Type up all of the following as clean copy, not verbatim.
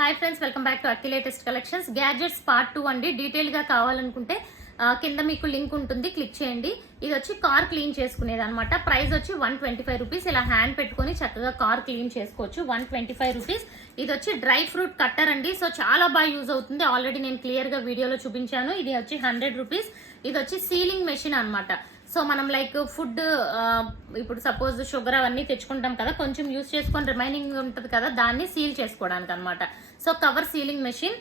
Hi friends, welcome back to Akki latest collections. Gadgets part 2 అండి. Detail గా కావాలనుకుంటే కింద మీకు లింక్ ఉంటుంది, క్లిక్ చేయండి. ఇది వచ్చి కార్ క్లీన్ చేసుకునేది అనమాట. ప్రైస్ వచ్చి 125 రూపీస్. ఇలా హ్యాండ్ పెట్టుకుని చక్కగా కార్ క్లీన్ చేసుకోవచ్చు. 125 రూపీస్. ఇది వచ్చి డ్రై ఫ్రూట్ కట్టర్ అండి. సో చాలా బాగా యూజ్ అవుతుంది. ఆల్రెడీ నేను క్లియర్ గా వీడియోలో చూపించాను. ఇది వచ్చి 100 రూపీస్. ఇది వచ్చి సీలింగ్ మెషిన్ అనమాట. సో మనం లైక్ ఫుడ్ ఇప్పుడు సపోజ్ షుగర్ అవన్నీ తెచ్చుకుంటాం కదా, కొంచెం యూజ్ చేసుకొని రిమైనింగ్ ఉంటుంది కదా, దాన్ని సీల్ చేసుకోవడానికి అనమాట. So cover ceiling machine.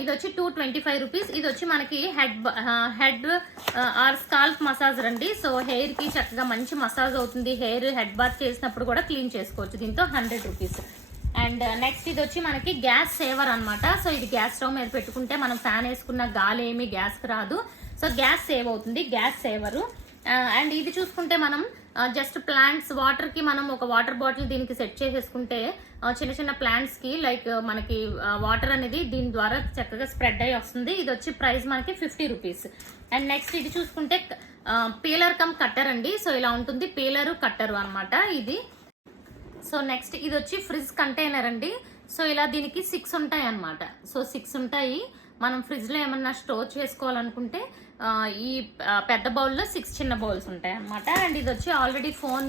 ఇది వచ్చి 225 రూపీస్. ఇది వచ్చి మనకి హెడ్ ఆర్ స్కాల్ప్ మసాజర్ అండి. సో హెయిర్ కి చక్కగా మంచి మసాజ్ అవుతుంది. హెయిర్ హెడ్ బాత్ చేసినప్పుడు కూడా క్లీన్ చేసుకోవచ్చు దీంతో. 100 రూపీస్. అండ్ నెక్స్ట్ ఇది వచ్చి మనకి గ్యాస్ సేవర్ అనమాట. సో ఇది గ్యాస్ స్టవ్ మీద పెట్టుకుంటే మనం ఫ్యాన్ వేసుకున్న గాలి ఏమి గ్యాస్ కి రాదు. సో గ్యాస్ సేవ్ అవుతుంది, గ్యాస్ సేవరు. అండ్ ఇది చూసుకుంటే మనం జస్ట్ ప్లాంట్స్ వాటర్ కి మనం ఒక వాటర్ బాటిల్ దీనికి సెట్ చేసేసుకుంటే చిన్న చిన్న ప్లాంట్స్ కి లైక్ మనకి వాటర్ అనేది దీని ద్వారా చక్కగా స్ప్రెడ్ అయ్యి వస్తుంది. ఇది వచ్చి ప్రైస్ మనకి 50 రూపీస్. అండ్ నెక్స్ట్ ఇది చూసుకుంటే పీలర్ కమ్ కట్టర్ అండి. సో ఇలా ఉంటుంది, పీలరు కట్టరు అనమాట ఇది. సో నెక్స్ట్ ఇది వచ్చి ఫ్రిడ్జ్ కంటైనర్ అండి. సో ఇలా దీనికి 6 ఉంటాయి అనమాట. సో 6 ఉంటాయి. మనం ఫ్రిడ్జ్ లో ఏమన్నా స్టోర్ చేసుకోవాలనుకుంటే ఈ పెద్ద బౌల్లో 6 చిన్న బౌల్స్ ఉంటాయి అనమాట. అండ్ ఇది వచ్చి already phone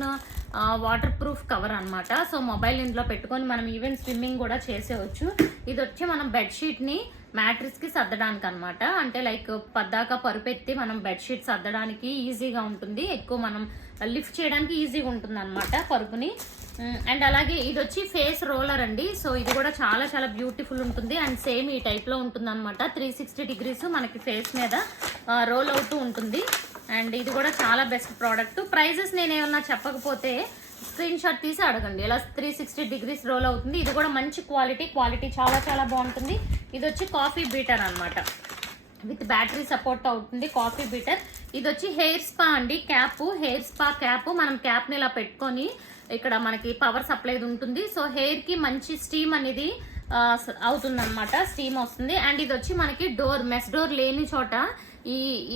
water proof cover అనమాట. సో మొబైల్ ఇంట్లో పెట్టుకొని మనం ఈవెన్ స్విమ్మింగ్ కూడా చేసేవచ్చు. ఇది వచ్చి మనం బెడ్షీట్ ని మ్యాట్రిక్స్ కి సర్దడానికి అనమాట. అంటే లైక్ పద్దాక పరుపెత్తి మనం బెడ్షీట్ సర్దడానికి ఈజీగా ఉంటుంది, ఎక్కువ మనం లిఫ్ట్ చేయడానికి ఈజీగా ఉంటుంది అనమాట పరుపుని. అండ్ అలాగే ఇది వచ్చి ఫేస్ రోలర్ అండి. సో ఇది కూడా చాలా చాలా బ్యూటిఫుల్ ఉంటుంది. అండ్ సేమ్ ఈ టైప్ లో ఉంటుంది అనమాట. 360 డిగ్రీస్ మనకి ఫేస్ మీద రోల్ అవుతూ ఉంటుంది. అండ్ ఇది కూడా చాలా బెస్ట్ ప్రోడక్ట్. ప్రైజెస్ నేను ఏమన్నా చెప్పకపోతే స్క్రీన్ షాట్ తీసి అడగండి. ఇలా 360 డిగ్రీస్ రోల్ అవుతుంది. ఇది కూడా మంచి క్వాలిటీ చాలా చాలా బాగుంటుంది. ఇది వచ్చి కాఫీ బీటర్ అనమాట, విత్ బ్యాటరీ సపోర్ట్ అవుతుంది. Coffee beater. ఇది వచ్చి హెయిర్ స్పా అండి, క్యాప్, హెయిర్ స్పా క్యాప్. మనం క్యాప్ ని ఇలా పెట్టుకొని ఇక్కడ మనకి పవర్ సప్లై ఉంటుంది. సో హెయిర్ కి మంచి స్టీమ్ అనేది అవుతుంది అనమాట, స్టీమ్ వస్తుంది. అండ్ ఇది వచ్చి మనకి డోర్, మెస్ డోర్ లేని చోట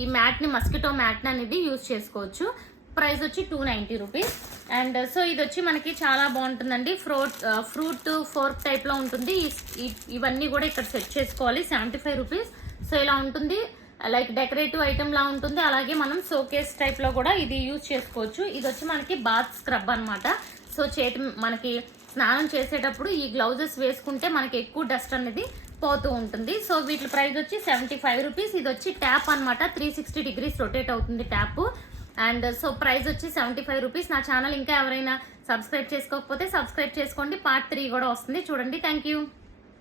ఈ మ్యాట్ ని, మస్కిటో మ్యాట్ అనేది యూజ్ చేసుకోవచ్చు. ప్రైస్ వచ్చి 290 రూపీస్. అండ్ సో ఇది వచ్చి మనకి చాలా బాగుంటుందండి. ఫ్రూట్ ఫోర్క్ టైప్ లో ఉంటుంది. ఇవన్నీ కూడా ఇక్కడ సెట్ చేసుకోవాలి. 75 రూపీస్. సో ఇలా ఉంటుంది, లైక్ డెకరేటివ్ ఐటమ్ లా ఉంటుంది. అలాగే మనం షోకేస్ టైప్ లో కూడా ఇది యూజ్ చేసుకోవచ్చు. ఇది వచ్చి మనకి బాత్ స్క్రబ్ అనమాట. సో మనకి స్నానం చేసేటప్పుడు ఈ గ్లౌజెస్ వేసుకుంటే మనకి ఎక్కువ డస్ట్ అనేది పోతూ ఉంటుంది. సో వీటి ప్రైస్ వచ్చి 75 రూపీస్. ఇది వచ్చి ట్యాప్ అనమాట, 360 డిగ్రీస్ రొటేట్ అవుతుంది ట్యాప్. అండ్ సో ప్రైస్ వచ్చి 75 రూపీస్. నా ఛానల్ ఇంకా ఎవరైనా సబ్స్క్రైబ్ చేసుకోకపోతే సబ్స్క్రైబ్ చేసుకోండి. పార్ట్ 3 కూడా వస్తుంది, చూడండి. Thank you.